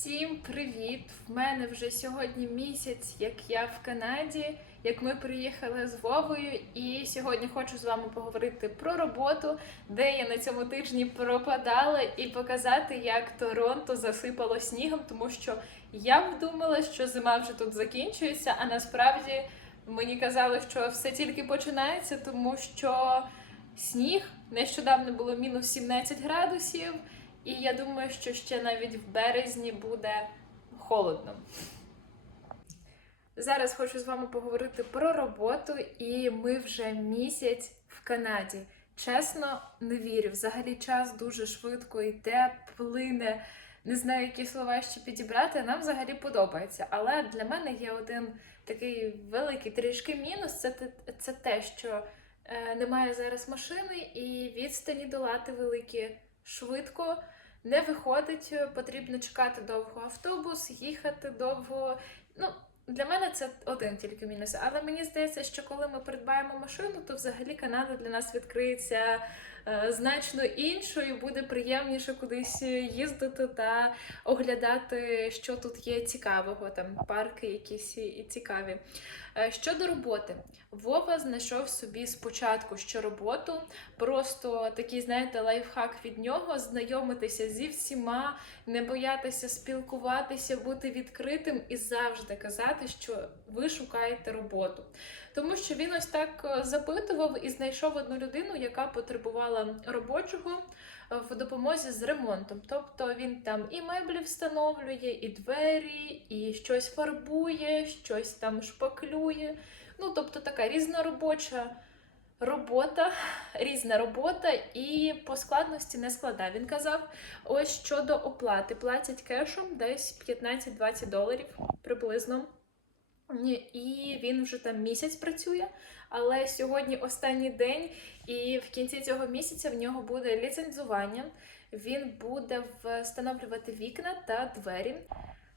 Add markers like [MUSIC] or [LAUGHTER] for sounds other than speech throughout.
Всім привіт! В мене вже сьогодні місяць, як я в Канаді, як ми приїхали з Вовою, і сьогодні хочу з вами поговорити про роботу, де я на цьому тижні пропадала, і показати, як Торонто засипало снігом, тому що я б думала, що зима вже тут закінчується, а насправді мені казали, що все тільки починається, тому що сніг нещодавно було мінус 17 градусів. І я думаю, що ще навіть в березні буде холодно. Зараз хочу з вами поговорити про роботу, і ми вже місяць в Канаді. Чесно, не вірю. Взагалі час дуже швидко йде, плине. Не знаю, які слова ще підібрати. Нам взагалі подобається. Але для мене є один такий великий трішки мінус. Це, це те, що е, немає зараз машини, і відстані долати великі швидко не виходить, потрібно чекати довго автобус, їхати довго. Ну, для мене це один тільки мінус. Але мені здається, що коли ми придбаємо машину, то взагалі Канада для нас відкриється е, значно іншою, буде приємніше кудись їздити та оглядати, що тут є цікавого, там парки якісь і цікаві. Е, Щодо роботи, Вова знайшов собі спочатку що роботу, просто такий, знаєте, лайфхак від нього знайомитися зі всіма, не боятися спілкуватися, бути відкритим і завжди казати, що ви шукаєте роботу. Тому що він ось так е, запитував і знайшов одну людину, яка потребувала робочого е, в допомозі з ремонтом. Тобто він там і меблі встановлює, і двері, і щось фарбує, щось там шпаклює. Ну, тобто така різноробоча робота, [LAUGHS] різна робота і по складності не складає. Він казав, ось щодо оплати, платять кешом десь 15-20 доларів приблизно. І він вже там місяць працює, але сьогодні останній день, і в кінці цього місяця в нього буде ліцензування. Він буде встановлювати вікна та двері.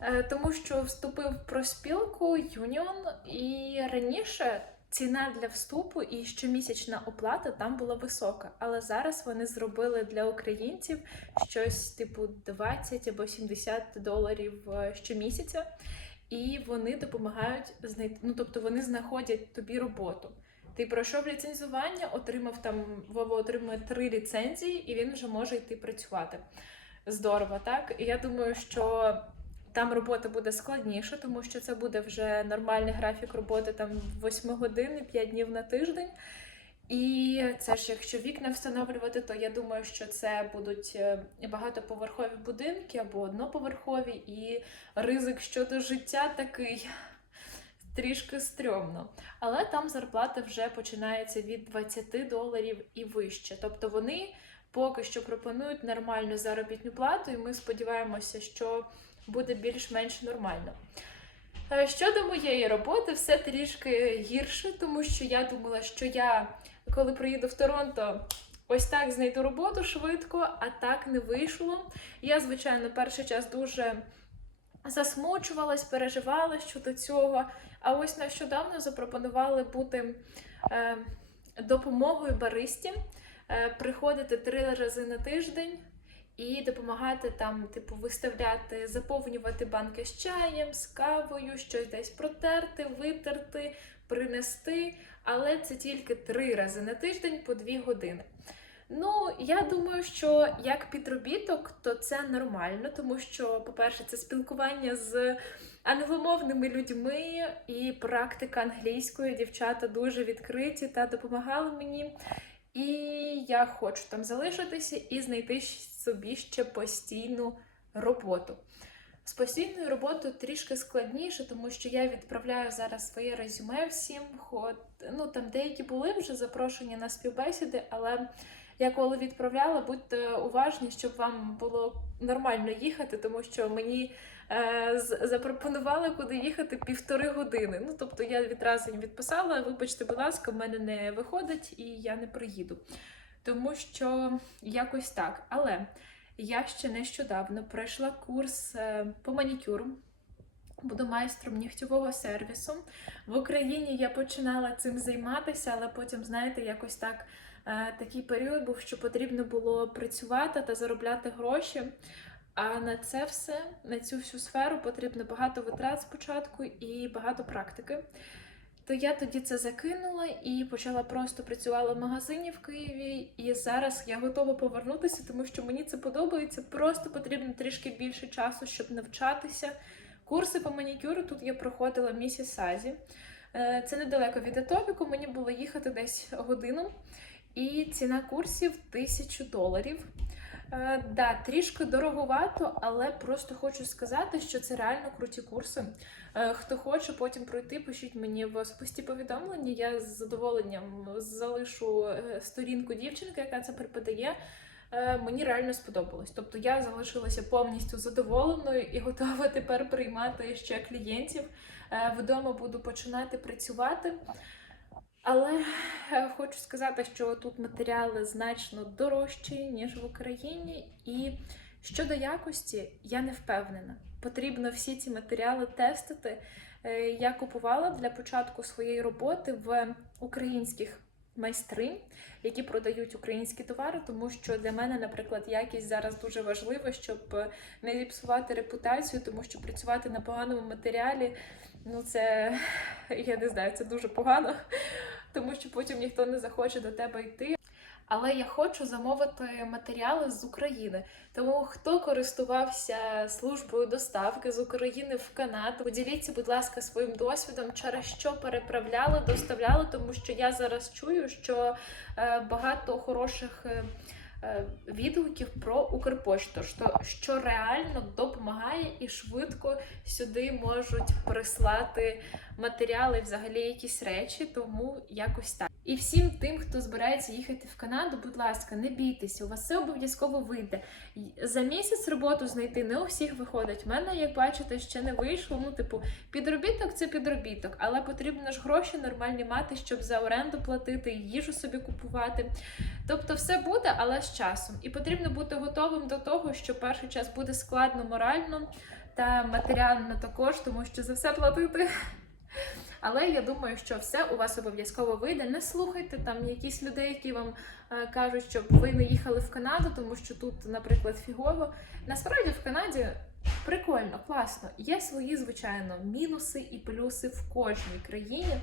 Е, Тому що вступив в проспілку Юніон, і раніше ціна для вступу і щомісячна оплата там була висока. Але зараз вони зробили для українців щось типу 20 або 70 доларів е, щомісяця, і вони допомагають знайти. Ну тобто вони знаходять тобі роботу. Ти пройшов ліцензування, отримав там Вова отримує три ліцензії, і він вже може йти працювати. Здорово, так? І я думаю, що там робота буде складніша, тому що це буде вже нормальний графік роботи там 8 годин, 5 днів на тиждень. І це ж якщо вікна встановлювати, то я думаю, що це будуть е, багатоповерхові будинки або одноповерхові, і ризик щодо життя такий [LAUGHS] трішки стрьомно. Але там зарплата вже починається від 20 доларів і вище. Тобто вони поки що пропонують нормальну заробітну плату, і ми сподіваємося, що буде більш-менш нормально. Щодо моєї роботи, все трішки гірше, тому що я думала, що я, коли приїду в Торонто, ось так знайду роботу швидко, а так не вийшло. Я, звичайно, перший час дуже засмучувалась, переживала щодо цього. А ось нещодавно запропонували бути е, допомогою баристі, е, приходити три рази на тиждень і допомагати там, типу, виставляти, заповнювати банки з чаєм, з кавою, щось десь протерти, витерти, принести. Але це тільки три рази на тиждень по дві години. Ну, я думаю, що як підробіток, то це нормально, тому що, по-перше, це спілкування з англомовними людьми і практика англійської. Дівчата дуже відкриті та допомагали мені. І я хочу там залишитися і знайти собі ще постійну роботу. З постійною роботою трішки складніше, тому що я відправляю зараз своє резюме всім. Ход... Ну там деякі були вже запрошені на співбесіди, але я коли відправляла, будьте уважні, щоб вам було нормально їхати, тому що мені е, запропонували, куди їхати півтори години. Ну тобто я відразу їм відписала, вибачте, будь ласка, в мене не виходить і я не приїду. Тому що якось так. Але я ще нещодавно пройшла курс е, по манікюру. Буду майстром нігтєвого сервісу. В Україні я починала цим займатися, але потім, знаєте, якось так такий період був, що потрібно було працювати та заробляти гроші. А на це все, на цю всю сферу потрібно багато витрат спочатку і багато практики. То я тоді це закинула і почала просто працювала в магазині в Києві. І зараз я готова повернутися, тому що мені це подобається. Просто потрібно трішки більше часу, щоб навчатися. Курси по манікюру тут я проходила в місісазі. Е, Це недалеко від Атопіку. Мені було їхати десь годину. І ціна курсів тисячу доларів. Е, да, трішки дороговато, але просто хочу сказати, що це реально круті курси. Е, хто хоче потім пройти, пишіть мені в особисті повідомлення. Я з задоволенням залишу е, сторінку дівчинки, яка це преподає. Е, Мені реально сподобалось. Тобто я залишилася повністю задоволеною і готова тепер приймати ще клієнтів. Е, Вдома буду починати працювати. Але е, хочу сказати, що тут матеріали значно дорожчі, ніж в Україні. І щодо якості, я не впевнена. Потрібно всі ці матеріали тестити. Е, Я купувала для початку своєї роботи в українських майстринь, які продають українські товари, тому що для мене, наприклад, якість зараз дуже важлива, щоб не зіпсувати репутацію, тому що працювати на поганому матеріалі, ну це я не знаю, це дуже погано тому що потім ніхто не захоче до тебе йти. Але я хочу замовити матеріали з України. Тому хто користувався службою доставки з України в Канаду, поділіться, будь ласка, своїм досвідом, через що переправляли, доставляли, тому що я зараз чую, що е, багато хороших. Е, Відгуків про Укрпошту, що, що реально допомагає і швидко сюди можуть прислати матеріали, взагалі якісь речі, тому якось так. І всім тим, хто збирається їхати в Канаду, будь ласка, не бійтеся, у вас все обов'язково вийде. За місяць роботу знайти не у всіх виходить. У мене, як бачите, ще не вийшло. Ну, типу, підробіток це підробіток, але потрібно ж гроші нормальні мати, щоб за оренду платити, їжу собі купувати. Тобто, все буде, але з часом. І потрібно бути готовим до того, що перший час буде складно морально та матеріально також, тому що за все платити. Але я думаю, що все у вас обов'язково вийде. Не слухайте там якісь людей, які вам е, кажуть, щоб ви не їхали в Канаду, тому що тут, наприклад, фігово. Насправді в Канаді прикольно, класно. Є свої, звичайно, мінуси і плюси в кожній країні,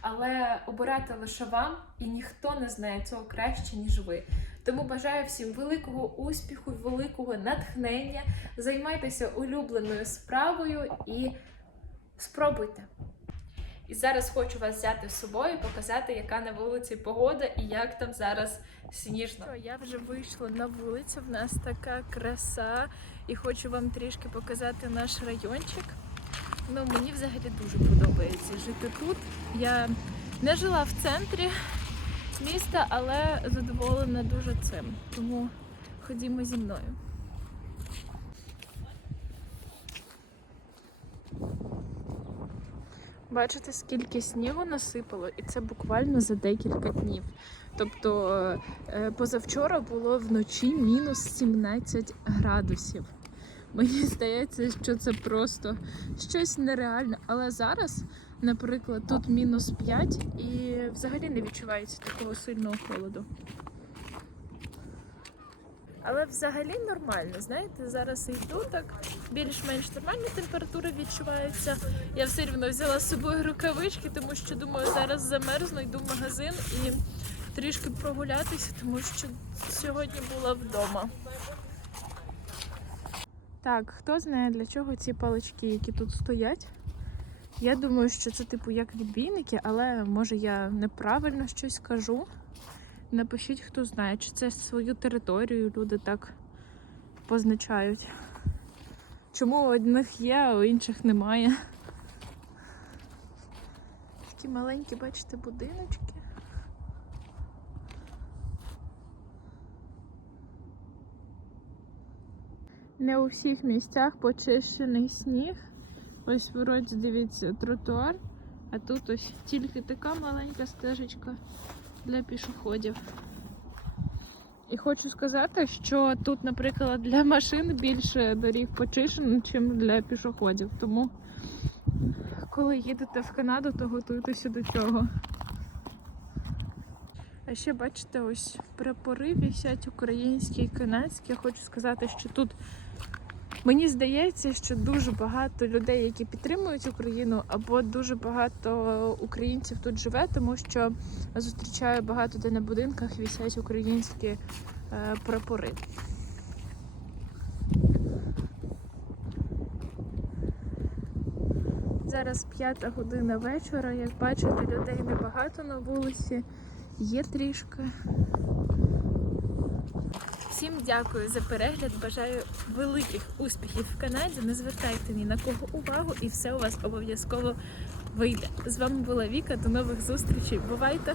але обирати лише вам, і ніхто не знає цього краще, ніж ви. Тому бажаю всім великого успіху, великого натхнення. Займайтеся улюбленою справою і спробуйте. І зараз хочу вас взяти з собою, показати, яка на вулиці погода і як там зараз сніжно. Я вже вийшла на вулицю. В нас така краса, і хочу вам трішки показати наш райончик. Ну, мені взагалі дуже подобається жити тут. Я не жила в центрі міста, але задоволена дуже цим. Тому ходімо зі мною. Бачите, скільки снігу насипало, і це буквально за декілька днів. Тобто е, позавчора було вночі мінус 17 градусів. Мені здається, що це просто щось нереальне. Але зараз, наприклад, тут мінус 5 і взагалі не відчувається такого сильного холоду. Але взагалі нормально, знаєте, зараз йду так, більш-менш нормальні температури відчуваються. Я все рівно взяла з собою рукавички, тому що думаю, зараз замерзну, йду в магазин і трішки прогулятися, тому що сьогодні була вдома. Так, хто знає для чого ці палички, які тут стоять? Я думаю, що це типу як відбійники, але може я неправильно щось кажу. Напишіть, хто знає, чи це свою територію люди так позначають. Чому у одних є, а у інших немає. Такі маленькі, бачите, будиночки. Не у всіх місцях почищений сніг. Ось вроді, дивіться, тротуар, а тут ось тільки така маленька стежечка для пішоходів. І хочу сказати, що тут, наприклад, для машин більше доріг почищено, ніж для пішоходів. Тому, коли їдете в Канаду, то готуйтеся до цього. А ще бачите, ось прапори висять українські і канадські. Я хочу сказати, що тут Мені здається, що дуже багато людей, які підтримують Україну, або дуже багато українців тут живе, тому що зустрічаю багато де на будинках вісять українські е, прапори. Зараз п'ята година вечора. Як бачите, людей небагато на вулиці, є трішки. Всім дякую за перегляд. Бажаю великих успіхів в Канаді. Не звертайте ні на кого увагу, і все у вас обов'язково вийде. З вами була Віка. До нових зустрічей. Бувайте!